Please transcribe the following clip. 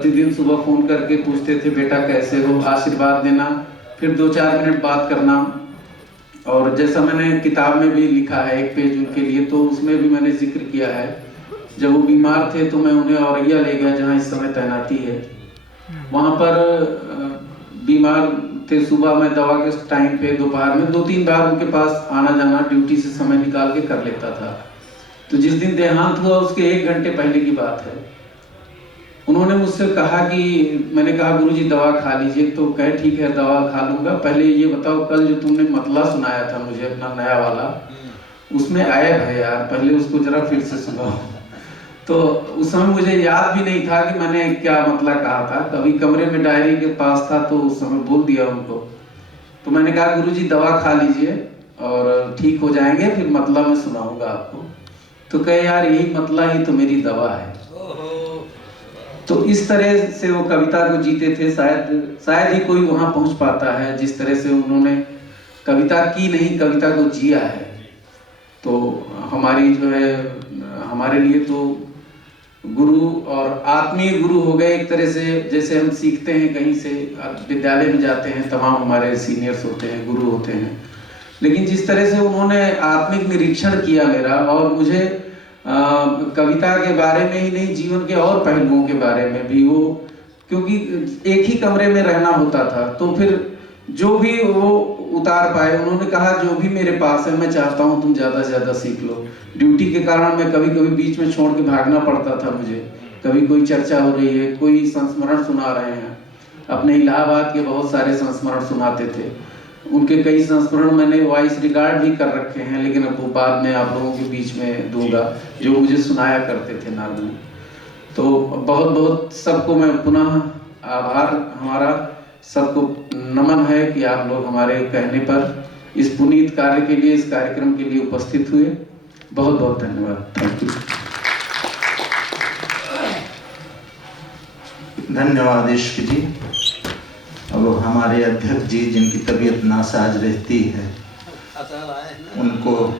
प्रतिदिन सुबह फ़ोन करके पूछते थे बेटा कैसे हो, आशीर्वाद देना, फिर 2-4 मिनट बात करना। और जैसा मैंने किताब में भी लिखा है एक पेज उनके लिए, तो उसमें भी मैंने जिक्र किया है, जब वो बीमार थे तो मैं उन्हें औरैया ले गया जहाँ इस समय तैनाती है। वहाँ पर बीमार थे, सुबह मैं दवा के टाइम पे दोपहर में 2-3 बार उनके पास आना जाना ड्यूटी से समय निकाल के कर लेता था। तो जिस दिन देहांत हुआ उसके 1 घंटे पहले की बात है। उन्होंने मुझसे कहा कि मैंने कहा गुरुजी दवा खा लीजिए, तो कहे ठीक है दवा खा लूँगा, पहले ये बताओ कल जो तुमने मतला सुनाया था मुझे अपना नया वाला, उसमें ऐब है यार, पहले उसको जरा फिर से सुनाओ। तो उस समय मुझे याद भी नहीं था कि मैंने क्या मतला कहा था, कभी कमरे में डायरी के पास था तो उस समय बोल दिया उनको। तो मैंने कहा गुरुजी दवा खा लीजिए और ठीक हो जाएंगे, फिर मतला मैं सुनाऊंगा आपको। तो कहे यार यही मतला ही तो मेरी दवा है। तो इस तरह से वो कविता को जीते थे, शायद ही कोई वहां पहुंच पाता है जिस तरह से उन्होंने कविता की नहीं, कविता को जिया है। तो हमारी जो है, हमारे लिए तो गुरु और आत्मीय गुरु हो गए एक तरह से। जैसे हम सीखते हैं कहीं से, विद्यालय में जाते हैं, तमाम हमारे सीनियर्स होते हैं, गुरु होते हैं, लेकिन जिस तरह से उन्होंने आत्मिक निरीक्षण किया मेरा, और मुझे कविता के बारे में ही नहीं, जीवन के और पहलुओं के बारे में भी, वो क्योंकि एक ही कमरे में रहना होता था, तो फिर जो भी वो उतार पाए। उन्होंने कहा जो भी मेरे पास है मैं चाहता हूँ तुम ज़्यादा से ज़्यादा सीख लो। ड्यूटी के कारण मैं कभी कभी बीच में छोड़ के भागना पड़ता था मुझे, कभी कोई चर्चा हो रही है, कोई संस्मरण सुना रहे हैं, अपने इलाहाबाद के बहुत सारे संस्मरण सुनाते थे, उनके कई संस्मरण मैंने वॉइस रिकॉर्ड भी कर रखे हैं, लेकिन अब वो बाद में आप लोगों के बीच में दूंगा, जो मुझे सुनाया करते थे नाल में। तो बहुत बहुत सबको मैं पुनः आभार, हमारा सबको नमन है कि आप लोग हमारे कहने पर इस पुनीत कार्य के लिए, इस कार्यक्रम के लिए उपस्थित हुए। बहुत बहुत धन्यवाद। Thank you. धन्यवाद इश्क जी। अब हमारे अध्यक्ष जी जिनकी तबीयत नासाज रहती है, उनको